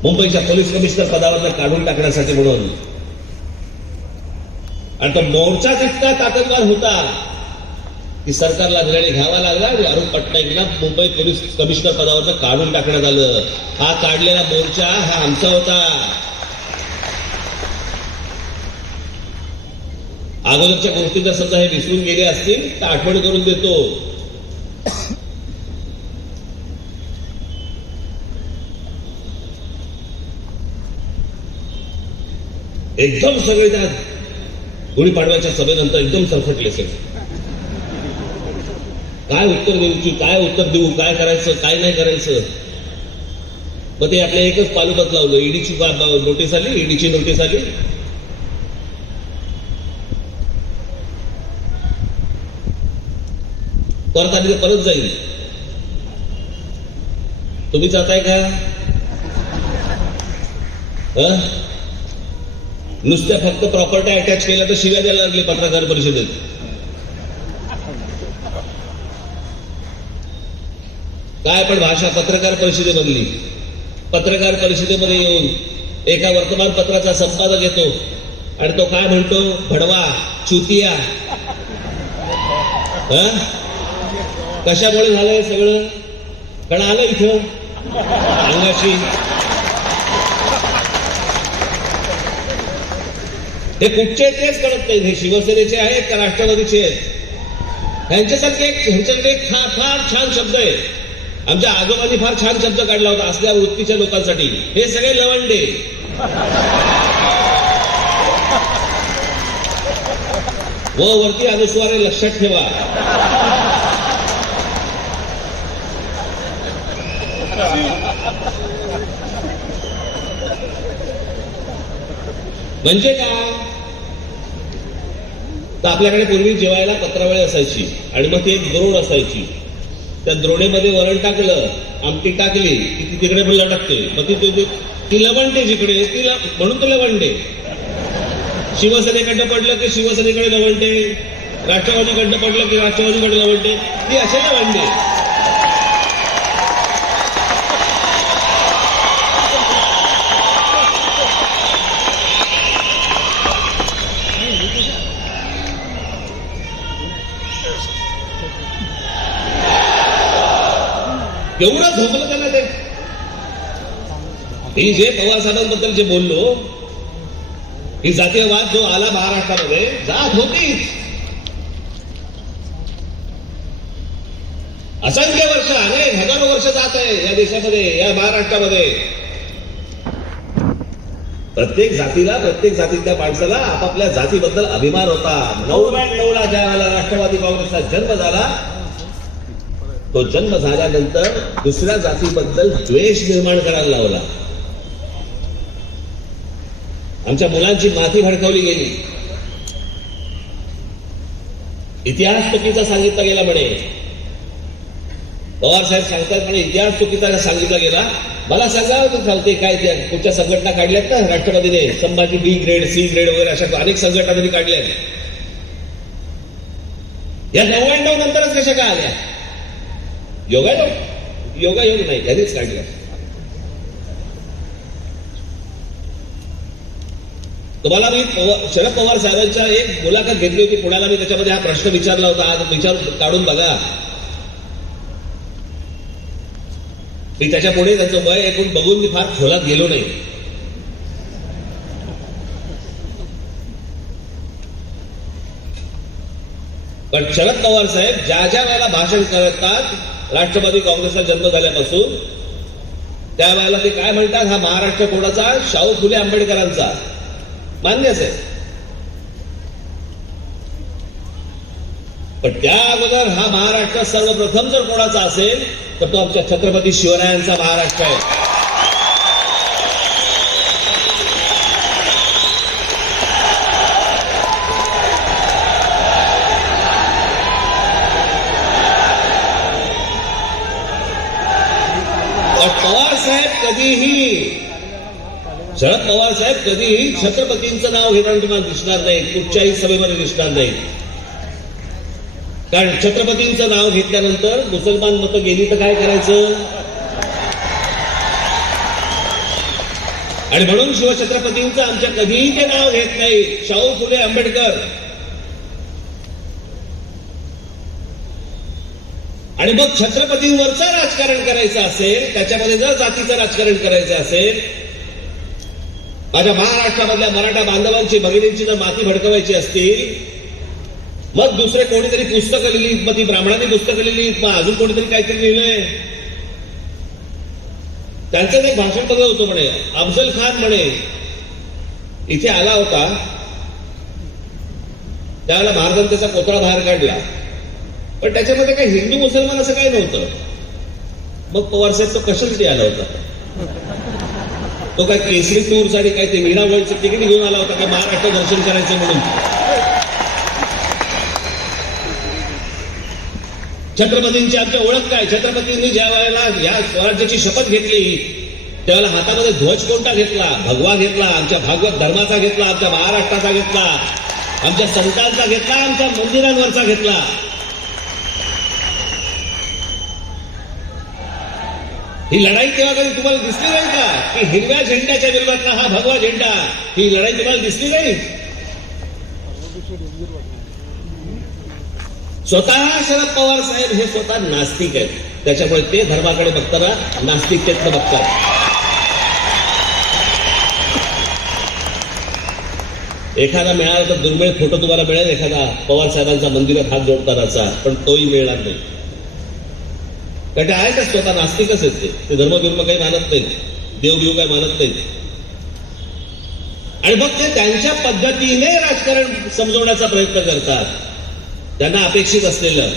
मुंबईच्या पोलीस कमिशनर पदावर काढून टाकण्यासाठी म्हणून. आणि तो मोर्चाच इतका ताकदवार होता की सरकारला निर्णय घ्यावा लागला आणि अरुण पटनाईकला मुंबई पोलीस कमिशनर पदावर काढून टाकण्यात आलं. हा काढलेला मोर्चा हा आमचा होता. अगोदरच्या गोष्टी जर समजा हे विसरून गेले असतील तर आठवण करून देतो. एकदम सगळे त्या गुढीपाडव्याच्या सभेनंतर एकदम सरफटले सगळे. काय उत्तर देऊ, काय उत्तर देऊ, काय करायचं, काय नाही करायचं. मग ते आपल्या एकच पालुपत लावलं. ईडीची नोटीस आली, ईडीची नोटीस आली. परत आली तर परत जाईल. तुम्ही जाताय का? नुसत्या फक्त प्रॉपर्टी अटॅच केल्या तर शिव्या द्यायला लागले पत्रकार परिषदेत. काय पण भाषा पत्रकार परिषदेमधली. पत्रकार परिषदेमध्ये येऊन एका वर्तमानपत्राचा संपादक येतो आणि तो काय म्हणतो, भडवा, चुतिया. कशामुळे झालंय सगळं? कारण आलं इथं अंगाशी. हे कुठचे तेच कळत नाही. हे शिवसेनेचे आहेत का राष्ट्रवादीचे आहेत? ह्यांच्याकडे एक फार छान शब्द आहे. आमच्या आजोबांनी फार छान शब्द काढला होता असल्या वृत्तीच्या लोकांसाठी. हे सगळे लवंडे. व वरती अनुस्वार आहे, लक्षात ठेवा. म्हणजे काय? तर आपल्याकडे पूर्वी जेवायला पत्रावळी असायची आणि मग ती एक द्रोण असायची. त्या द्रोणीमध्ये वरण टाकलं, आमटी टाकली की ती तिकडे पण लटकते. मग ती लवंडे जिकडे, म्हणून तो लवंडे. शिवसेनेकडनं पडलं की शिवसेनेकडे लवंडे, राष्ट्रवादीकडनं पडलं की राष्ट्रवादीकडे लवंडे. ती असे लवंडे. केवढं झोपलं त्यांना ते. ही जे पवार साहेबांबद्दल जे बोललो, ही जातीयवाद जो आला महाराष्ट्रामध्ये, जात होतीच. असंख्य वर्ष, अनेक हजारो वर्ष जात आहे या देशामध्ये, या महाराष्ट्रामध्ये. प्रत्येक जातीला, प्रत्येक जातीतल्या माणसाला आपापल्या जातीबद्दल अभिमान होता. 99ला ज्या वेळेला राष्ट्रवादी काँग्रेसचा जन्म झाला, तो जन्म झाल्यानंतर दुसऱ्या जातीबद्दल द्वेष निर्माण करायला लावला. आमच्या मुलांची माथी भडकवली गेली. इतिहास चुकीचा सांगितला गेला म्हणे. पवार साहेब सांगतात म्हणे इतिहास चुकीचा सांगितला गेला. मला सांगावं चालते काय त्या कुठच्या संघटना काढल्यात ना राष्ट्रवादीने, संभाजी बी ग्रेड, सी ग्रेड वगैरे अशा अनेक संघटना त्यांनी काढल्यात. या 99 नंतरच कशा काय आल्या? योगायोग नाही, त्यांनीच काढल्या. तुम्हाला मी शरद पवार साहेबांच्या एक मुलाखत घेतली होती पुण्याला. मी त्याच्यामध्ये हा प्रश्न विचारला होता. आज विचार काढून बघा. मी त्याच्या पुढे त्यांचं वय ऐकून बघून मी फार खोलात गेलो नाही. पण शरद पवार साहेब ज्या ज्या वेळेला भाषण करतात राष्ट्रवादी काँग्रेसचा जन्म झाल्यापासून, त्यावेळेला ते काय म्हणतात, हा महाराष्ट्र कोणाचा? शाहू फुले आंबेडकरांचा. मान्यच आहे. पण त्या अगोदर हा महाराष्ट्र सर्वप्रथम जर कोणाचा असेल तर तो आमच्या छत्रपती शिवरायांचा महाराष्ट्र आहे. पवार साहेब कधीही, शरद पवार साहेब कधीही छत्रपतींचं नाव घेताना तुम्हाला दिसणार नाही, कुठच्याही सभेमध्ये दिसणार नाही. कारण छत्रपतींचं नाव घेतल्यानंतर मुसलमान मतं गेली तर काय करायचं? आणि म्हणून शिवछत्रपतींचं आमच्या कधीही ते नाव घेत नाही. शाहू फुले आंबेडकर. आणि मग छत्रपतींवरचं राजकारण करायचं असेल, त्याच्यामध्ये जर जातीचं राजकारण करायचं असेल, माझ्या महाराष्ट्रामधल्या मराठा बांधवांची, भगिनींची जर माती भडकवायची असतील, मग दुसरे कोणीतरी पुस्तकं लिहिली, मग ती ब्राह्मणांनी पुस्तकं लिहिली, मग अजून कोणीतरी काहीतरी लिहिलंय. त्यांचं एक भाषण बघत होतं म्हणे, अफजल खान म्हणे इथे आला होता, त्यावेळेला महाराजांनी त्याचा कोथळा बाहेर काढला, पण त्याच्यामध्ये काही हिंदू मुसलमान असं काही नव्हतं. मग पवारसाहेब तो कशासाठी आला होता? तो काय केसरी टूरसाठी काय ते मीरा वर्ल्डचं तिकीट घेऊन आला होता का महाराष्ट्र दर्शन करायचं म्हणून? छत्रपतींची आमच्या ओळख काय? छत्रपतींनी ज्या वेळेला या स्वराज्याची शपथ घेतली त्यावेळेला हातामध्ये ध्वज कोणता घेतला? भगवा घेतला, आमच्या भागवत धर्माचा घेतला, आमच्या महाराष्ट्राचा घेतला, आमच्या संतांचा घेतला, आमच्या मंदिरांवरचा घेतला. ही लढाई तेव्हा कधी तुम्हाला दिसली नाही का? की हिरव्या झेंड्याच्या विरोधातला हा भगवा झेंडा, ही लढाई तुम्हाला दिसली नाही? स्वतः शरद पवार साहेब हे स्वतः नास्तिक आहेत, त्याच्यामुळे ते धर्माकडे बघताना नास्तिकतेतनं बघतात. एखादा मिळाला तर दुर्मिळ फोटो तुम्हाला मिळेल, एखादा पवार साहेबांचा मंदिरात हात जोडतानाचा, पण तोही मिळणार नाही. कारण ते आहेतच स्वतः नास्तिकच आहेत. ते धर्मबिर्म काही मानत नाहीत, देवबिव काही मानत नाहीत. आणि मग ते त्यांच्या पद्धतीने राजकारण समजवण्याचा प्रयत्न करतात, त्यांना अपेक्षित असलेलं.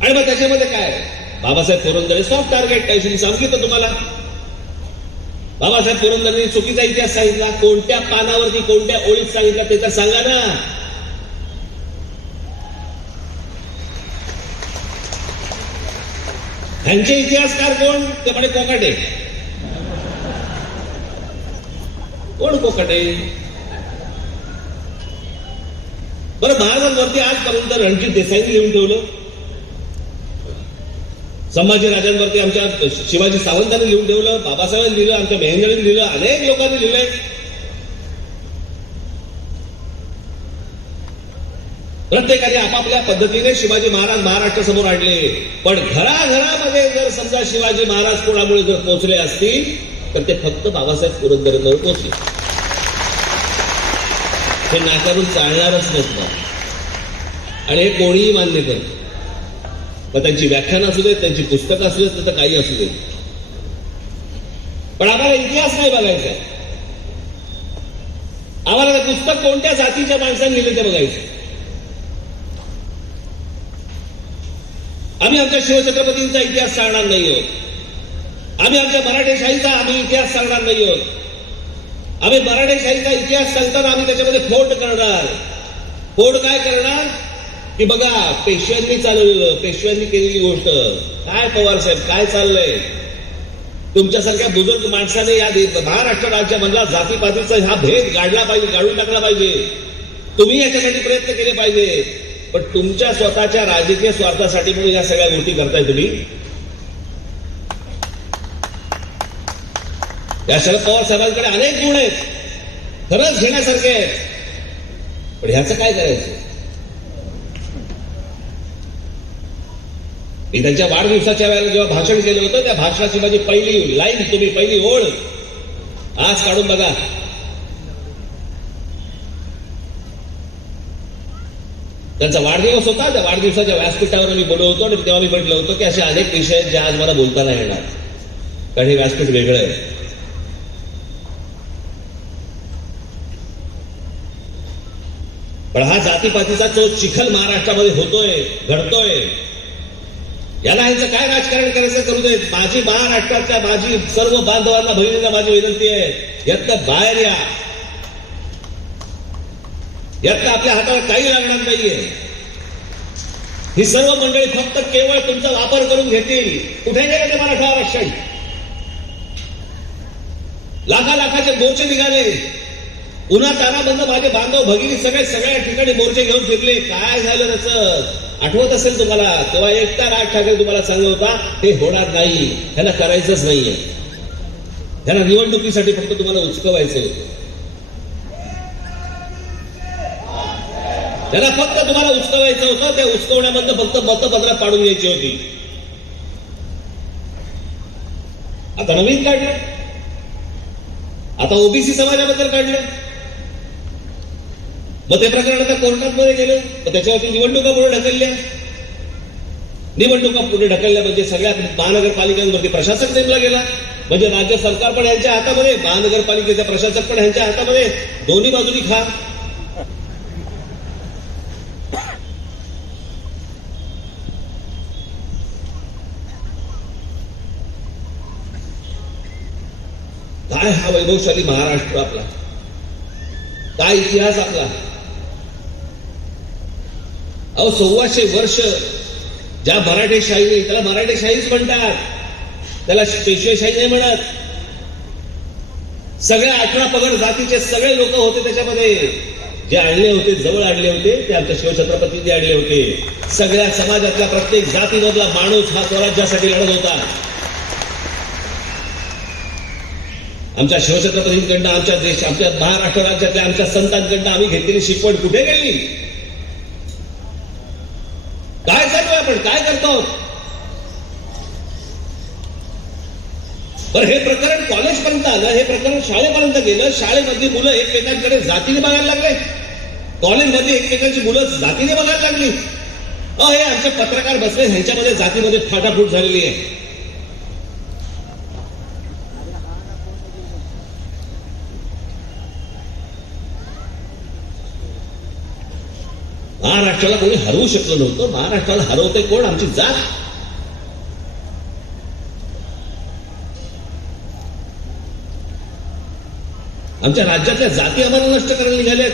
आणि मग त्याच्यामध्ये काय? बाबासाहेब पुरंदरे सॉफ्ट टार्गेट काहीतरी सांगितलं तुम्हाला. बाबासाहेब पुरंदरेंनी चुकीचा इतिहास सांगितला. कोणत्या पानावरती कोणत्या ओळीत सांगितला ते तर सांगा ना. ह्यांचे इतिहासकार कोण? ते म्हणे कोकाटे. कोण कोकाटे? बरं, महाराजांवरती आजपर्यंत रणजित देसाईंनी लिहून ठेवलं, संभाजी राजांवरती आमच्या शिवाजी सावंतांनी लिहून ठेवलं, बाबासाहेबांनी लिहिलं, आमच्या महेंद्रांनी लिहिलं, अनेक लोकांनी लिहिलंय. प्रत्येकाने आपापल्या पद्धतीने शिवाजी महाराज महाराष्ट्रासमोर आणले. पण घराघरामध्ये जर समजा शिवाजी महाराज कोणामुळे जर पोहोचले असतील तर ते फक्त बाबासाहेब पुरंदरेंवर पोहोचले. हे नाकारून चालणारच नसतं आणि हे कोणीही मान्य करतं. मग त्यांची व्याख्यानं असू देत, त्यांची पुस्तकं असू देत, तर काही असू देत. पण आम्हाला इतिहास नाही बघायचा. आम्हाला पुस्तक कोणत्या जातीच्या माणसांनी लिहिले ते बघायचं. आम्ही आमच्या शिवछत्रपतींचा इतिहास सांगणार नाही आहोत. आम्ही आमच्या मराठेशाहीचा इतिहास सांगणार नाही आहोत. आम्ही मराठेशाहीचा इतिहास सांगताना आम्ही त्याच्यामध्ये फोड करणार. फोड काय करणार की बघा पेशव्यांनी चालवलेलं, पेशव्यांनी केलेली गोष्ट काय, पवार साहेब काय चाललंय. तुमच्यासारख्या बुजुर्ग माणसाने या महाराष्ट्र राज्यामधला जातीपातीचा हा भेद गाडला पाहिजे, गाडून टाकला पाहिजे. तुम्ही याच्यासाठी प्रयत्न केले पाहिजे. पण तुमच्या स्वतःच्या राजकीय स्वार्थासाठी म्हणून या सगळ्या गोष्टी करताय तुम्ही. या शरद पवार साहेबांकडे अनेक गुण आहेत, खरंच घेण्यासारखे आहेत. पण ह्याचं काय करायचं. मी त्यांच्या वाढदिवसाच्या वेळेला जेव्हा भाषण केलं होतं त्या भाषणाची माझी पहिली लाईन, तुम्ही पहिली ओळ आज काढून बघा. त्यांचा वाढदिवस होता. त्या वाढदिवसाच्या व्यासपीठावर मी बोललो होतो आणि तेव्हा मी म्हटलं होतं की असे अनेक विषय आहेत जे आज मला बोलता नाही येणार, कारण हे व्यासपीठ वेगळं आहे. पण हा जातीपातीचा जो चिखल महाराष्ट्रामध्ये होतोय, घडतोय, याला यांचं काय राजकारण करायचं करू देत. माझी महाराष्ट्राच्या माझी सर्व बांधवांना बहिणींना माझी विनंती आहे, यातनं बाहेर या. यातनं आपल्या हाताला काही लागणार नाहीये. ही सर्व मंडळी फक्त केवळ तुमचा वापर करून घेतील. कुठे गेले ते मराठा आरक्षण. लाखाचे मोर्चे निघाले. पुन्हा ताराबंद माझे बांधव भगिनी सगळ्या ठिकाणी मोर्चे घेऊन फिरले. काय झालं त्याचं आठवत असेल तुम्हाला. तेव्हा एकटा राज ठाकरे तुम्हाला सांगत होता हे होणार नाही, ह्याला करायचंच नाहीये, ह्याला निवडणुकीसाठी फक्त तुम्हाला उचकवायचं होतं. त्याला फक्त तुम्हाला उचकवायचं होतं. त्या उचकवण्यामधनं फक्त मतपत्रात पाडून घ्यायची होती. आता नवीन काढलं, आता ओबीसी समाजाबद्दल काढलं. मग ते प्रकरण आता कोर्टामध्ये गेलं, मग त्याच्यावरती निवडणुका पुढे ढकलल्या. निवडणुका पुढे ढकलल्या म्हणजे सगळ्या महानगरपालिकांवरती प्रशासक नेमला गेला. म्हणजे राज्य सरकार पण यांच्या हातामध्ये, महानगरपालिकेचा प्रशासक पण यांच्या हातामध्ये, दोन्ही बाजूनी खा. काय हा वैभवशाली महाराष्ट्र आपला, काय इतिहास आपला. अहो 125 वर्ष ज्या मराठेशाही, त्याला मराठेशाहीच म्हणतात, त्याला पेशवेशाही नाही म्हणत. सगळ्या 18 पगड जातीचे सगळे लोक होते त्याच्यामध्ये. जे आणले होते, जवळ आणले होते, ते आमच्या शिवछत्रपतींनी आणले होते. सगळ्या समाजातला प्रत्येक जातीमधला माणूस हा स्वराज्यासाठी लढत होता. आमच्या शिवछत्रपतींकडनं, आमच्या महाराष्ट्र राज्यातल्या आमच्या संतांकडनं आम्ही घेतलेली शिकवण कुठे गेली. काय चालू आपण, काय करतो. बरं हे प्रकरण कॉलेजपर्यंत आलं, हे प्रकरण शाळेपर्यंत गेलं. शाळेमधली मुलं एकमेकांकडे जातीने बघायला लागले, कॉलेजमध्ये एकमेकांची मुलं जातीने बघायला लागली. हे आमचे पत्रकार बसले, ह्यांच्यामध्ये जातीमध्ये फाटाफूट झालेली आहे. महाराष्ट्राला कोणी हरवू शकलं नव्हतं. महाराष्ट्राला हरवते कोण, आमची जात. आमच्या राज्यातल्या जाती आम्हाला नष्ट करायला निघाल्यात.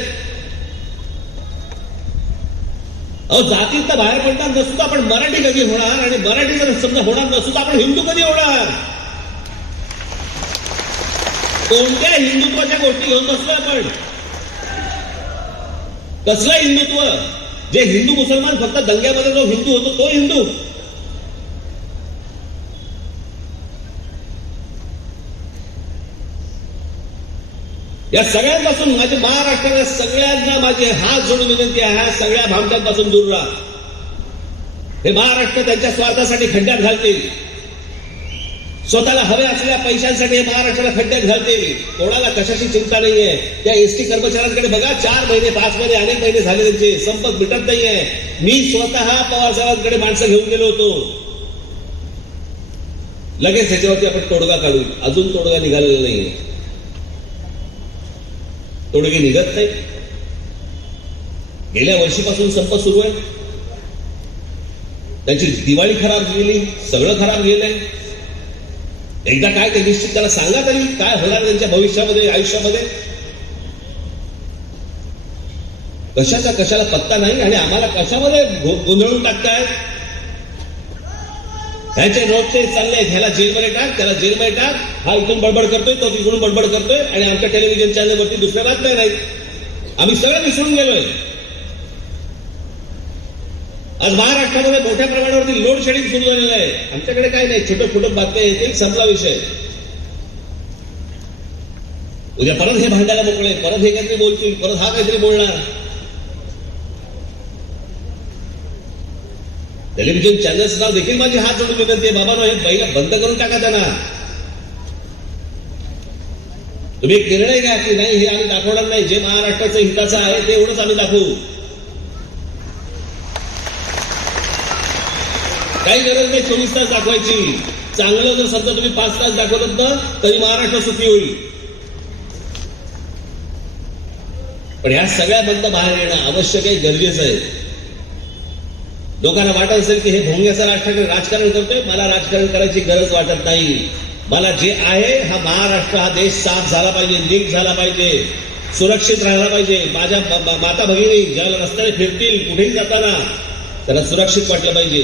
अहो जातीत बाहेर पडणार नसू तर आपण मराठी कधी होणार, आणि मराठी जर समजा होणार नसू तर आपण हिंदू कधी होणार. कोणत्या हिंदुत्वाच्या गोष्टी घेऊन बसलोय आपण. कसलं हिंदुत्व. जे हिंदू मुसलमान फक्त दंग्यामध्ये जो हिंदू होतो तो हिंदू. या सगळ्यांपासून माझे महाराष्ट्राला सगळ्यांना माझे हात जोडून विनंती आहे, ह्या सगळ्या भामट्यांपासून दूर राहा. हे महाराष्ट्र त्यांच्या स्वार्थासाठी खड्ड्यात घालतील, स्वतःला हवे असलेल्या पैशांसाठी हे महाराष्ट्राला खड्ड्यात घालतील. कोणाला कशाची चिंता नाहीये. त्या एसटी कर्मचाऱ्यांकडे बघा, 4 महिने 5 महिने अनेक महिने झाले त्यांचे संपत मिटत नाहीये. मी स्वतः पवार साहेबांकडे माणसं घेऊन गेलो होतो. लगेच ह्याच्यावरती आपण तोडगा काढू. अजून तोडगा निघालेला नाहीये. तोडगे निघत नाही. गेल्या वर्षीपासून संप सुरू आहे. त्यांची दिवाळी खराब गेली, सगळं खराब गेलंय. एकदा काय ते निश्चित त्याला सांगा तरी काय होणार त्यांच्या भविष्यामध्ये, आयुष्यामध्ये. कशाचा कशाला पत्ता नाही आणि आम्हाला कशामध्ये गोंधळून टाकताय. ह्याचे रोजचे चालले, ह्याला जेलमध्ये टाक, त्याला जेलमध्ये टाक, हा इथून बडबड करतोय, तो तिकडून बडबड करतोय आणि आमच्या टेलिव्हिजन चॅनलवरती दुसऱ्या बातम्या नाहीत. आम्ही सगळं विसरून गेलोय. आज महाराष्ट्रामध्ये मोठ्या प्रमाणावरती लोड शेडिंग सुरू झालेलं आहे. आमच्याकडे काय नाही, छोटं छोटं बातम्या येतील, संपला विषय. उद्या परत हे भांडायला मोकळे, परत हे काहीतरी बोलतील, परत हा काहीतरी बोलणार. टेलिव्हिजन चॅनल्स नाव देखील माझी हात जोडून विनंती आहे, बाबा हे पहिला बंद करून टाका त्यांना. तुम्ही एक निर्णय घ्या की नाही, हे आम्ही दाखवणार नाही. जे महाराष्ट्राचं हिताचं आहे ते एवढंच आम्ही दाखवू. काही गरज नाही 24 तास दाखवायची. चांगलं जर समजा तुम्ही 5 तास दाखवत ना तरी महाराष्ट्र सुखी होईल. पण ह्या सगळ्या बंद बाहेर येणं आवश्यक आहे, गरजेचं आहे. लोकांना वाटत असेल की हे भोंग्याचं राजकारण करतोय. मला राजकारण करायची गरज वाटत नाही. मला जे आहे, हा महाराष्ट्र, हा देश साफ झाला पाहिजे, नीट झाला पाहिजे, सुरक्षित राहायला पाहिजे. माझ्या माता भगिनी ज्याला रस्त्याने फिरतील, कुठेही जाताना त्यांना सुरक्षित वाटलं पाहिजे.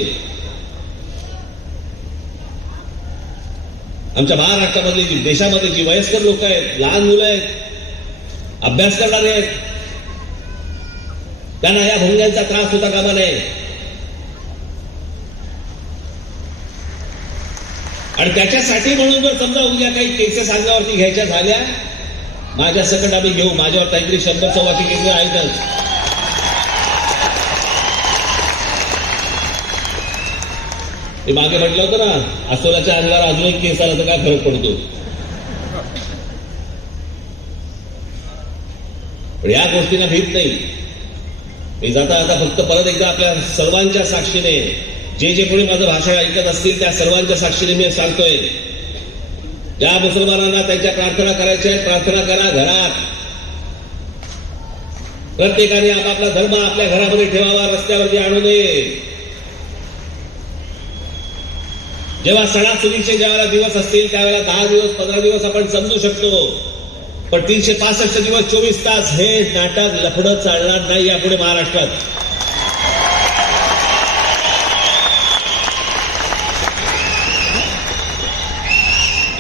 आमच्या महाराष्ट्रामधली जी, देशामध्ये जी वयस्कर लोक आहेत, लहान मुलं आहेत, अभ्यास करणारे आहेत, त्यांना या भोंग्यांचा त्रास होता कामा नये. आणि त्याच्यासाठी म्हणून जर समजा उद्या काही केसेस अंगावरती घ्यायच्या झाल्या, माझ्या सकट आम्ही घेऊ. माझ्यावर काहीतरी 100-125 केसेस आहेतच. मी मागे म्हटलं होतं ना, अस्वलाच्या अंगावर अजून एक केस आला तर काय फरक पडतो. पण या गोष्टींना भीत नाही. मी जाता आता फक्त परत एकदा आपल्या सर्वांच्या साक्षीने, जे कोणी माझं भाषण ऐकत असतील त्या सर्वांच्या साक्षीने मी सांगतोय, ज्या मुसलमानांना त्यांच्या प्रार्थना करायच्या आहेत, प्रार्थना करा घरात. प्रत्येकाने आपापला धर्म आपल्या घरामध्ये ठेवावा, रस्त्यावरती आणू नये. जेव्हा सणासुदीचे ज्यावेळेला दिवस असतील त्यावेळेला 10 दिवस 15 दिवस आपण समजू शकतो. पण 365 दिवस 24 तास हे नाटक लफडं चालणार नाही यापुढे महाराष्ट्रात.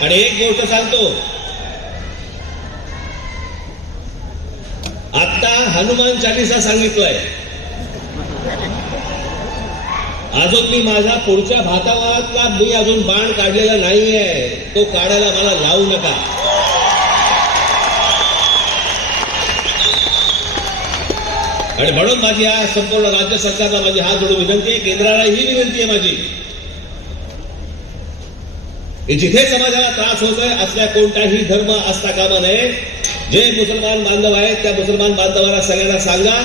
आणि एक गोष्ट सांगतो, आता हनुमान चालीसा सांगितलंय. अजून मी माझ्या पुढच्या भातावातला मी अजून बाण काढलेला नाहीये. तो काढायला मला लावू नका. आणि म्हणून माझी या संपूर्ण राज्य सरकारला माझी हात जोडून विनंती आहे, केंद्राला ही विनंती आहे माझी, की जिथे समाजाला त्रास होतोय असल्या कोणताही धर्म असता कामा नये. जे मुसलमान बांधव आहेत त्या मुसलमान बांधवांना सगळ्यांना सांगा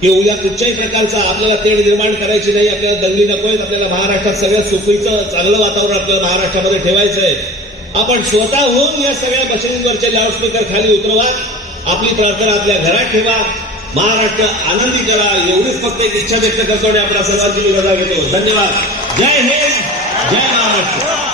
की उद्या कुठच्याही प्रकारचा आपल्याला तेढ निर्माण करायची नाही. आपल्याला दंगली नकोय. आपल्याला महाराष्ट्रात सगळ्यात सुखीचं चांगलं वातावरण आपल्याला महाराष्ट्रामध्ये ठेवायचंय. आपण स्वतः होऊन या सगळ्या मशिनरीवरचे लाऊडस्पीकर खाली उतरवा. आपली प्रार्थना आपल्या घरात ठेवा. महाराष्ट्र आनंदी करा. एवढीच फक्त एक इच्छा व्यक्त करतो आणि आपल्या सर्वांची मी रजा घेतो. धन्यवाद. जय हिंद, जय महाराष्ट्र.